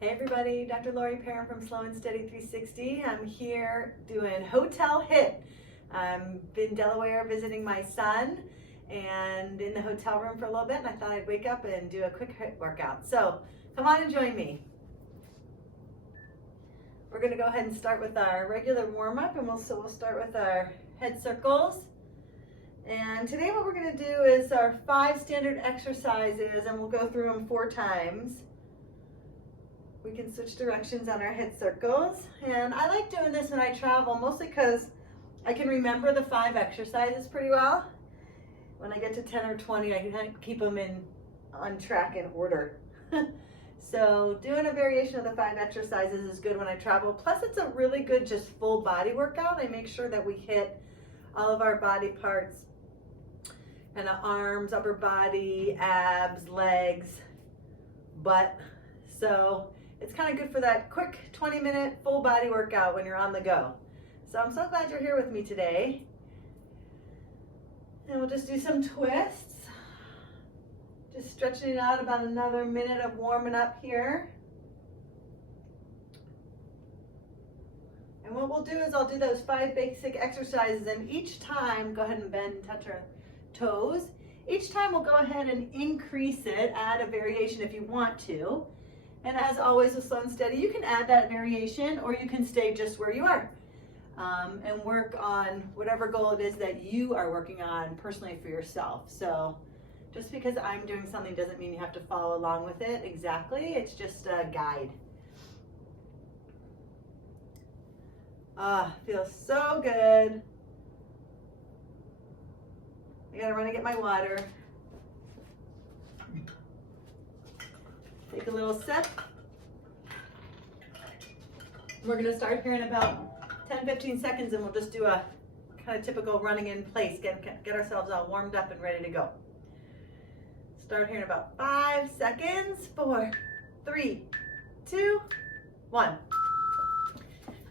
Hey everybody, Dr. Laurie Perrin from Slow and Steady 360. I'm here doing Hotel HIIT. I've been in Delaware visiting my son and in the hotel room for a little bit, and I thought I'd wake up and do a quick HIIT workout. So come on and join me. We're going to go ahead and start with our regular warm-up, and we'll start with our head circles. And today what we're going to do is our 5 standard exercises, and we'll go through them 4 times. We can switch directions on our head circles, and I like doing this when I travel, mostly because I can remember the 5 exercises pretty well. When I get to 10 or 20, I can keep them on track in order. So doing a variation of the 5 exercises is good when I travel. Plus it's a really good just full body workout. I make sure that we hit all of our body parts, and the arms, upper body, abs, legs, butt. So it's kind of good for that quick 20-minute full body workout when you're on the go. So I'm so glad you're here with me today. And we'll just do some twists. Just stretching it out about another minute of warming up here. And what we'll do is I'll do those 5 basic exercises, and each time, go ahead and bend and touch our toes. Each time we'll go ahead and increase it, add a variation if you want to. And as always with Slow and Steady, you can add that variation or you can stay just where you are and work on whatever goal it is that you are working on personally for yourself. So just because I'm doing something doesn't mean you have to follow along with it exactly. It's just a guide. Feels so good. I gotta run and get my water. Take a little sip. We're going to start here in about 10-15 seconds, and we'll just do a kind of typical running in place, get ourselves all warmed up and ready to go. Start here in about 5 seconds. 4, 3, 2, 1.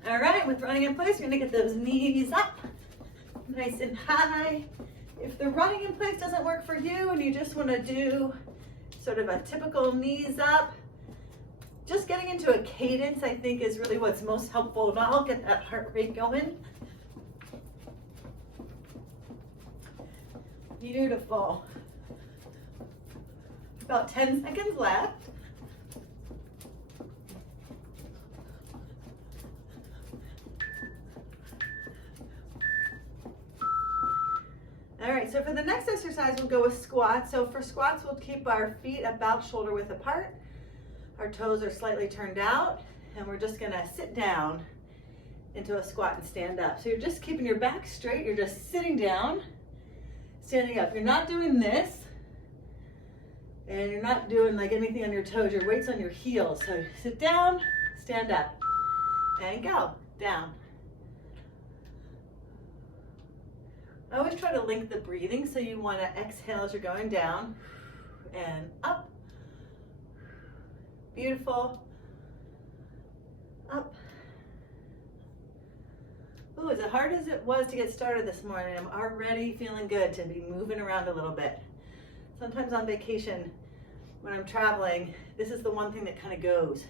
All right, with running in place, you're going to get those knees up nice and high. If the running in place doesn't work for you and you just want to do sort of a typical knees up, just getting into a cadence I think is really what's most helpful. Now I'll get that heart rate going. Beautiful. About 10 seconds left. All right, so for the next exercise, we'll go with squats. So for squats, we'll keep our feet about shoulder width apart. Our toes are slightly turned out, and we're just gonna sit down into a squat and stand up. So you're just keeping your back straight. You're just sitting down, standing up. You're not doing this, and you're not doing like anything on your toes. Your weight's on your heels. So sit down, stand up, and go down. I always try to link the breathing, so you want to exhale as you're going down and up. Beautiful. Up. Ooh, as hard as it was to get started this morning, I'm already feeling good to be moving around a little bit. Sometimes on vacation, when I'm traveling, this is the one thing that kind of goes.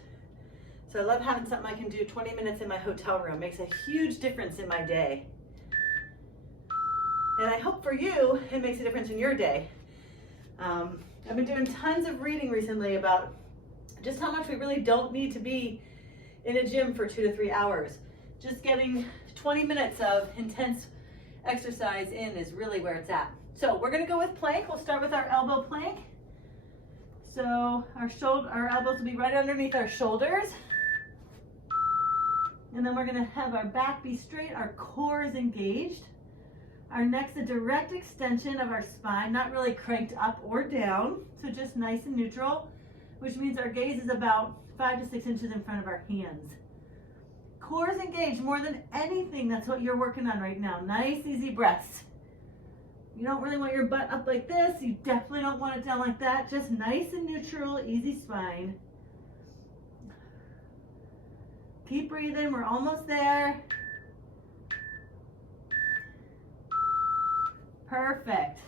So I love having something I can do 20 minutes in my hotel room. It makes a huge difference in my day. And I hope for you, it makes a difference in your day. I've been doing tons of reading recently about just how much we really don't need to be in a gym for 2 to 3 hours. Just getting 20 minutes of intense exercise in is really where it's at. So we're gonna go with plank. We'll start with our elbow plank. So our elbows will be right underneath our shoulders. And then we're gonna have our back be straight, our core is engaged. Our neck's a direct extension of our spine, not really cranked up or down, so just nice and neutral, which means our gaze is about 5 to 6 inches in front of our hands. Core is engaged more than anything. That's what you're working on right now. Nice, easy breaths. You don't really want your butt up like this. You definitely don't want it down like that. Just nice and neutral, easy spine. Keep breathing. We're almost there. Perfect.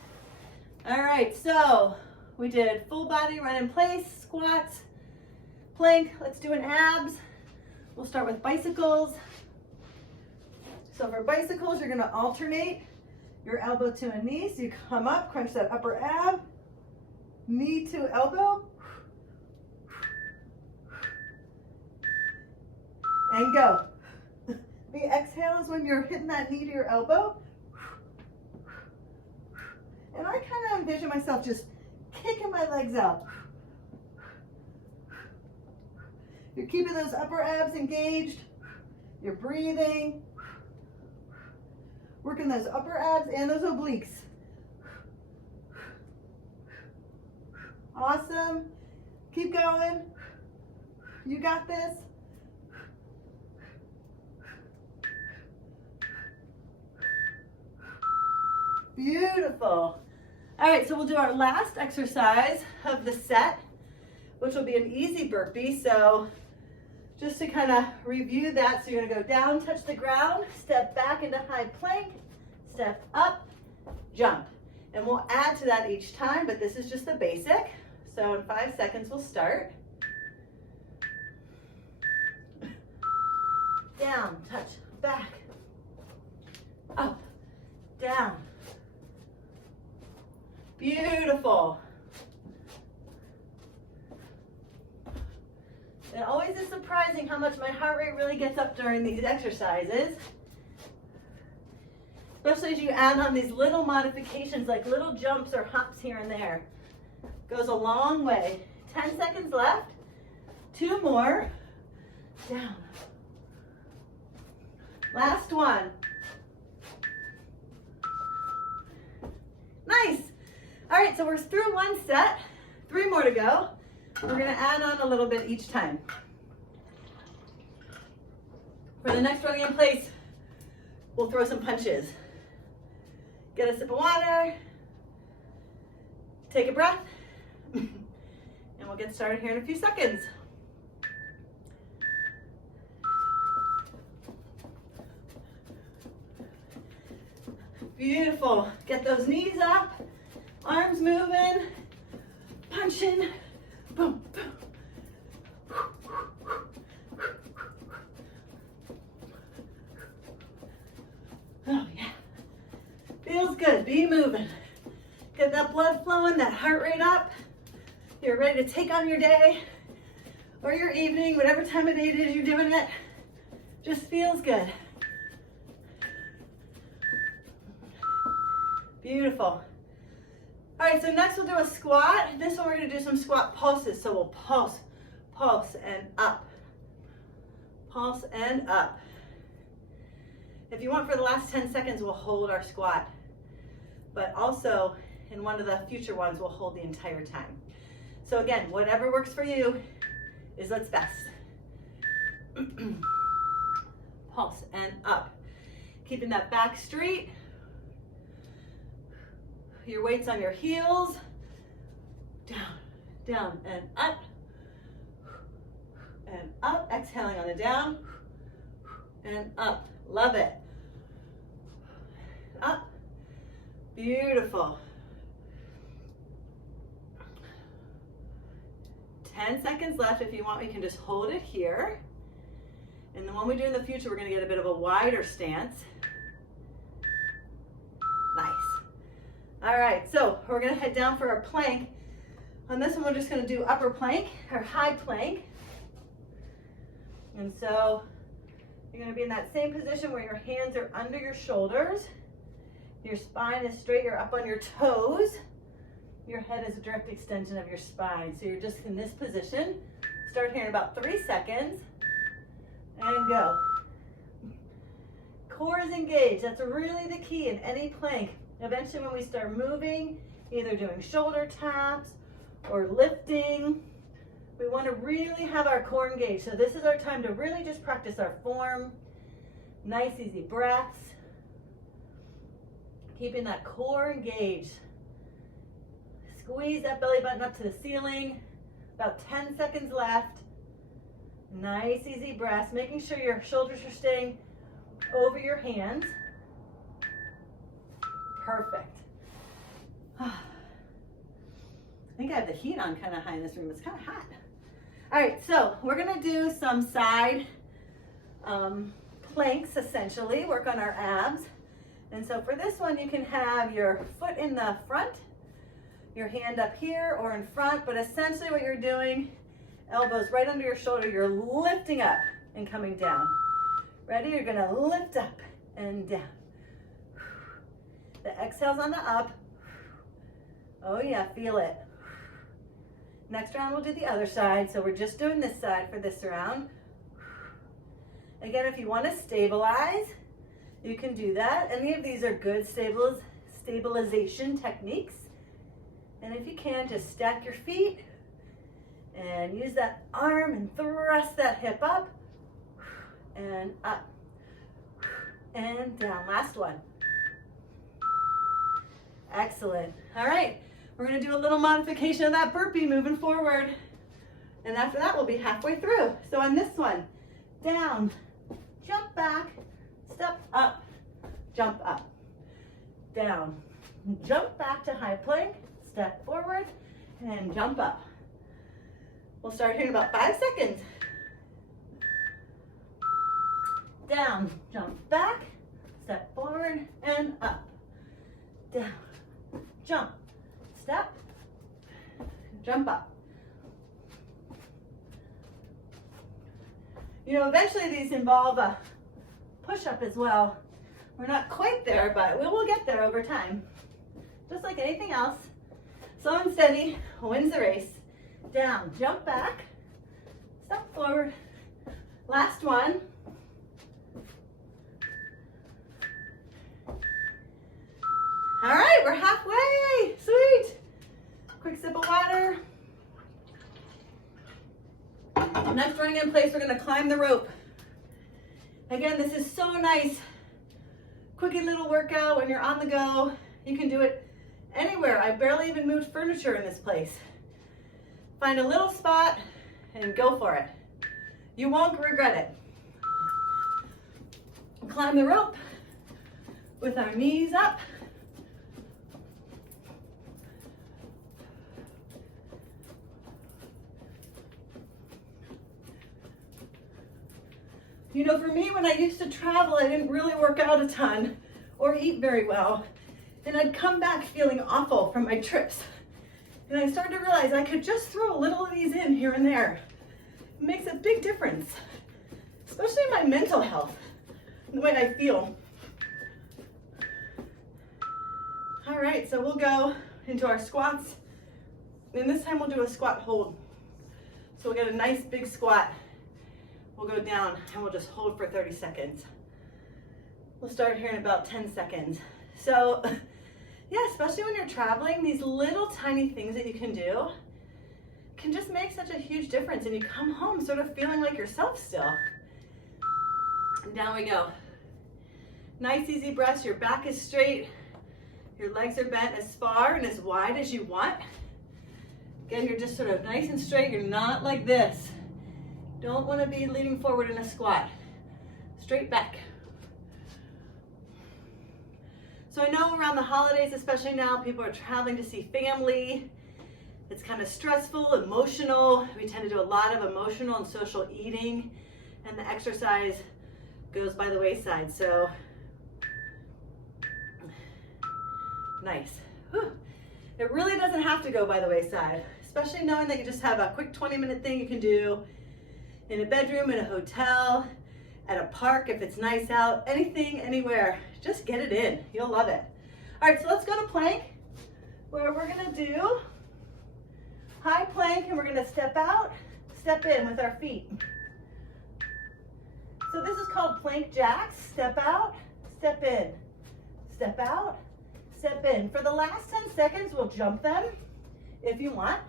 All right, so we did full body run in place, squats, plank. Let's do an abs. We'll start with bicycles. So for bicycles, you're gonna alternate your elbow to a knee. So you come up, crunch that upper ab, knee to elbow, and go. The exhale is when you're hitting that knee to your elbow. And I kind of envision myself just kicking my legs out. You're keeping those upper abs engaged. You're breathing. Working those upper abs and those obliques. Awesome. Keep going. You got this. Beautiful. All right, so we'll do our last exercise of the set, which will be an easy burpee. So just to kind of review that, so you're gonna go down, touch the ground, step back into high plank, step up, jump. And we'll add to that each time, but this is just the basic. So in 5 seconds, we'll start. Down, touch, back, up, down. Beautiful. It always is surprising how much my heart rate really gets up during these exercises. Especially as you add on these little modifications like little jumps or hops here and there. Goes a long way. 10 seconds left. 2 more. Down. Last one. Nice. All right, so we're through one set. 3 more to go. We're gonna add on a little bit each time. For the next running in place, we'll throw some punches. Get a sip of water, take a breath, and we'll get started here in a few seconds. Beautiful. Get those knees up, arms moving, punching. Boom, boom. Oh yeah. Feels good. Be moving. Get that blood flowing, that heart rate up. You're ready to take on your day or your evening, whatever time of day it is you're doing it. Just feels good. Beautiful. All right, so next we'll do a squat. This one we're gonna do some squat pulses. So we'll pulse, pulse, and up. Pulse and up. If you want, for the last 10 seconds, we'll hold our squat. But also, in one of the future ones, we'll hold the entire time. So again, whatever works for you is what's best. Pulse and up. Keeping that back straight. Your weight's on your heels. Down, down, and up. And up. Exhaling on the down. And up. Love it. Up. Beautiful. 10 seconds left. If you want, we can just hold it here. And then when we do in the future, we're going to get a bit of a wider stance. Nice. All right, so we're going to head down for our plank. On this one, we're just going to do upper plank or high plank. And so you're going to be in that same position where your hands are under your shoulders. Your spine is straight. You're up on your toes. Your head is a direct extension of your spine. So you're just in this position. Start here in about 3 seconds. And go. Core is engaged. That's really the key in any plank. Eventually when we start moving, either doing shoulder taps or lifting, we want to really have our core engaged. So this is our time to really just practice our form. Nice, easy breaths. Keeping that core engaged. Squeeze that belly button up to the ceiling. About 10 seconds left. Nice, easy breaths. Making sure your shoulders are staying over your hands. Perfect. I think I have the heat on kind of high in this room. It's kind of hot. All right, so we're gonna do some side planks, essentially, work on our abs. And so for this one, you can have your foot in the front, your hand up here or in front, but essentially what you're doing, elbows right under your shoulder, you're lifting up and coming down. Ready? You're gonna lift up and down. The exhale's on the up. Oh yeah, feel it. Next round we'll do the other side, so we're just doing this side for this round. Again, if you want to stabilize, you can do that. Any of these are good stabilization techniques. And if you can, just stack your feet and use that arm and thrust that hip up and up and down. Last one. Excellent. All right, we're going to do a little modification of that burpee moving forward. And after that, we'll be halfway through. So on this one, down, jump back, step up, jump up, down, jump back to high plank, step forward, and jump up. We'll start here in about 5 seconds. Down, jump back, step forward, and up, down, jump, step, jump up. You know, eventually these involve a push-up as well. We're not quite there, but we will get there over time. Just like anything else, slow and steady wins the race. Down, jump back, step forward. Last one. All right, we're halfway. Sweet. Quick sip of water. Next, running in place, we're going to climb the rope. Again, this is so nice. Quickie little workout when you're on the go. You can do it anywhere. I barely even moved furniture in this place. Find a little spot and go for it. You won't regret it. Climb the rope with our knees up. You know, for me, when I used to travel, I didn't really work out a ton or eat very well. And I'd come back feeling awful from my trips. And I started to realize I could just throw a little of these in here and there. It makes a big difference, especially in my mental health, and the way I feel. All right, so we'll go into our squats. And this time we'll do a squat hold. So we'll get a nice big squat. We'll go down and we'll just hold for 30 seconds. We'll start here in about 10 seconds. So yeah, especially when you're traveling, these little tiny things that you can do can just make such a huge difference, and you come home sort of feeling like yourself still. And down we go. Nice easy breaths, your back is straight, your legs are bent as far and as wide as you want. Again, you're just sort of nice and straight, you're not like this. Don't want to be leaning forward in a squat. Straight back. So I know around the holidays, especially now, people are traveling to see family. It's kind of stressful, emotional. We tend to do a lot of emotional and social eating, and the exercise goes by the wayside. So nice. Whew. It really doesn't have to go by the wayside, especially knowing that you just have a quick 20-minute thing you can do in a bedroom, in a hotel, at a park if it's nice out, anything, anywhere. Just get it in. You'll love it. All right, so let's go to plank, where we're gonna do high plank, and we're gonna step out, step in with our feet. So this is called plank jacks. Step out, step in, step out, step in. For the last 10 seconds, we'll jump them if you want,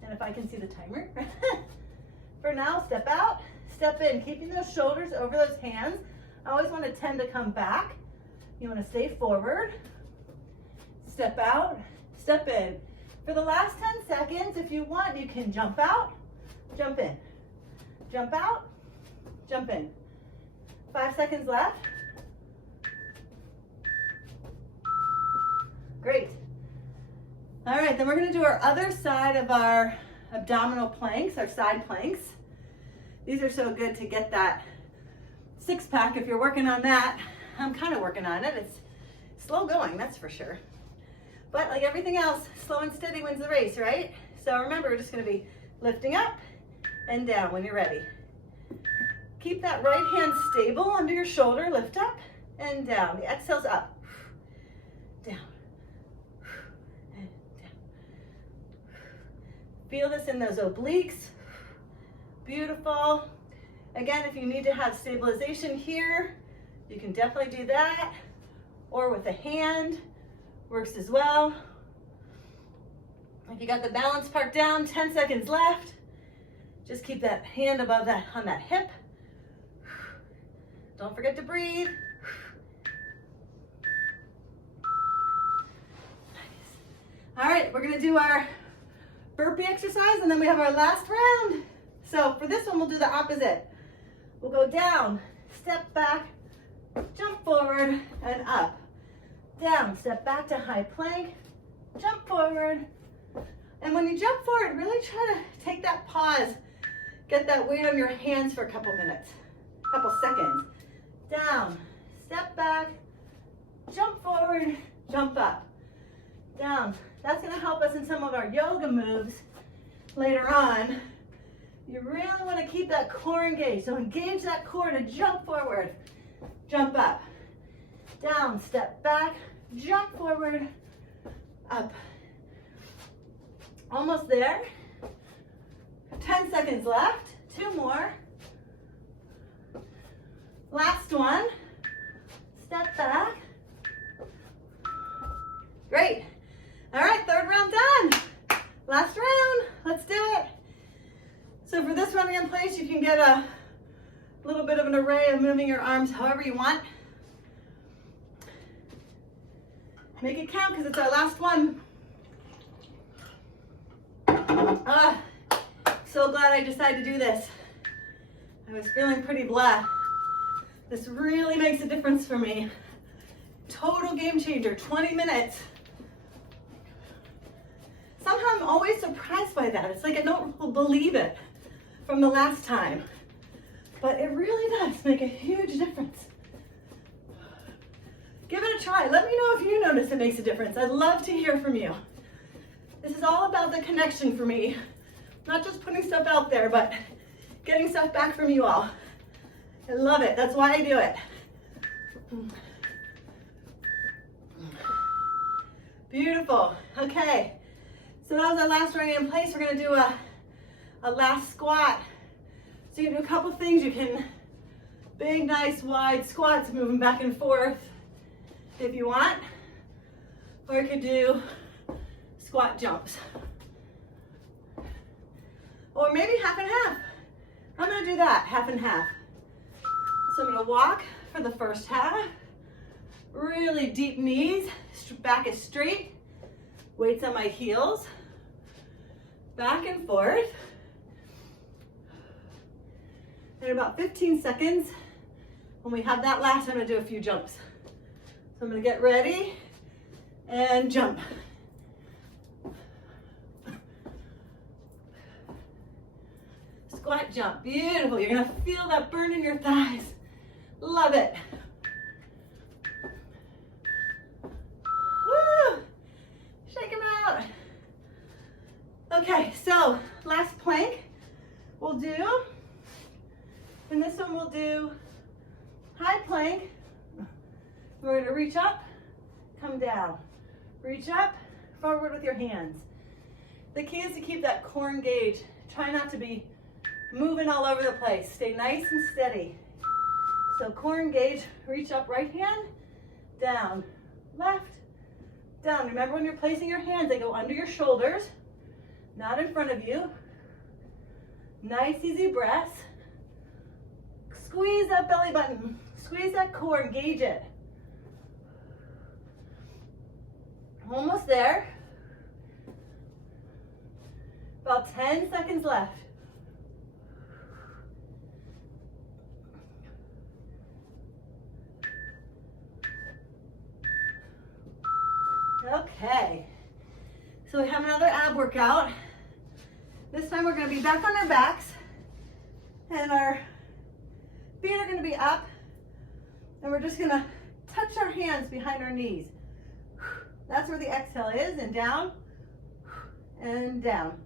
and if I can see the timer. For now, step out, step in, keeping those shoulders over those hands. I always want to tend to come back. You want to stay forward. Step out, step in. For the last 10 seconds, if you want, you can jump out, jump in. Jump out, jump in. 5 seconds left. Great. All right, then we're going to do our other side of our abdominal planks, our side planks. These are so good to get that six pack if you're working on that. I'm kind of working on it. It's slow going, that's for sure. But like everything else, slow and steady wins the race, right? So remember, we're just gonna be lifting up and down when you're ready. Keep that right hand stable under your shoulder, lift up and down. The exhale's up, down, and down. Feel this in those obliques. Beautiful. Again, if you need to have stabilization here, you can definitely do that. Or with a hand, works as well. If you got the balance part down, 10 seconds left. Just keep that hand above that, on that hip. Don't forget to breathe. Nice. All right, we're gonna do our burpee exercise and then we have our last round. So for this one, we'll do the opposite. We'll go down, step back, jump forward and up. Down, step back to high plank, jump forward. And when you jump forward, really try to take that pause. Get that weight on your hands for a couple minutes, couple seconds. Down, step back, jump forward, jump up. Down. That's gonna help us in some of our yoga moves later on. You really wanna keep that core engaged. So engage that core to jump forward, jump up. Down, step back, jump forward, up. Almost there. 10 seconds left, 2 more. Last one, step back. Great. All right, third round done. Last round, let's do it. So for this running in place, you can get a little bit of an array of moving your arms however you want. Make it count because it's our last one. So glad I decided to do this. I was feeling pretty blah. This really makes a difference for me. Total game changer, 20 minutes. Somehow I'm always surprised by that. It's like I don't believe it from the last time. But it really does make a huge difference. Give it a try. Let me know if you notice it makes a difference. I'd love to hear from you. This is all about the connection for me. Not just putting stuff out there, but getting stuff back from you all. I love it. That's why I do it. Beautiful. Okay. So that was our last running in place. We're going to do a last squat. So you can do a couple things. You can big, nice, wide squats, moving back and forth if you want. Or you could do squat jumps. Or maybe half and half. I'm gonna do that, half and half. So I'm gonna walk for the first half. Really deep knees, back is straight. Weights on my heels. Back and forth. In about 15 seconds, when we have that last, I'm gonna do a few jumps. So I'm gonna get ready and jump. Squat jump, beautiful. You're gonna feel that burn in your thighs. Love it. Woo! Shake them out. Okay, so last plank we'll do. And this one we'll do high plank. We're gonna reach up, come down. Reach up, forward with your hands. The key is to keep that core engaged. Try not to be moving all over the place. Stay nice and steady. So core engaged, reach up, right hand, down, left, down. Remember when you're placing your hands, they go under your shoulders, not in front of you. Nice, easy breaths. Squeeze that belly button. Squeeze that core, engage it. Almost there. About 10 seconds left. Okay, so we have another ab workout. This time we're going to be back on our backs, and our feet are going to be up, and we're just going to touch our hands behind our knees. That's where the exhale is, and down, and down.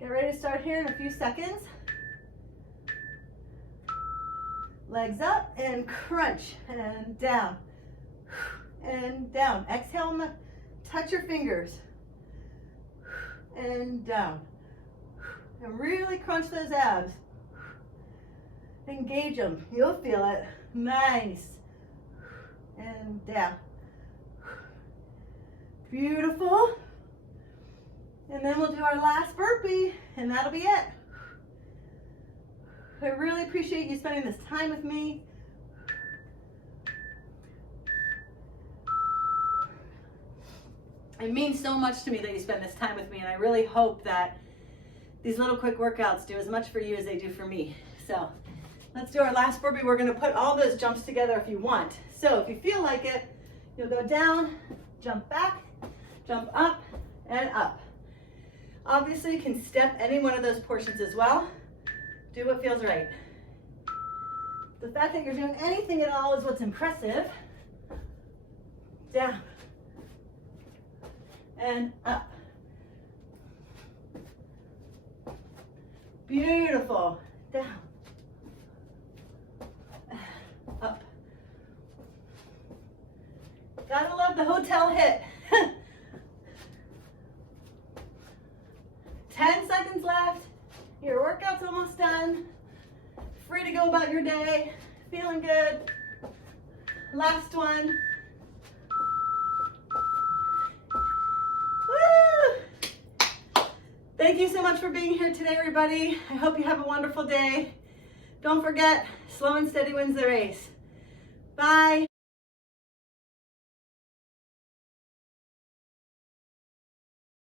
Get ready to start here in a few seconds. Legs up and crunch, and down, and down. Exhale, touch your fingers, and down. And really crunch those abs. Engage them. You'll feel it. Nice. And down. Beautiful. And then we'll do our last burpee, and that'll be it. I really appreciate you spending this time with me. It means so much to me that you spend this time with me, and I really hope that these little quick workouts do as much for you as they do for me. So let's do our last burpee. We're going to put all those jumps together if you want. So if you feel like it, you'll go down, jump back, jump up, and up. Obviously, you can step any one of those portions as well. Do what feels right. The fact that you're doing anything at all is what's impressive. Down and up. Beautiful. Down. Up. Gotta love the hotel hit. 10 seconds left. Your workout's almost done. Free to go about your day. Feeling good. Last one. Woo! Thank you so much for being here today, everybody. I hope you have a wonderful day. Don't forget, slow and steady wins the race. Bye.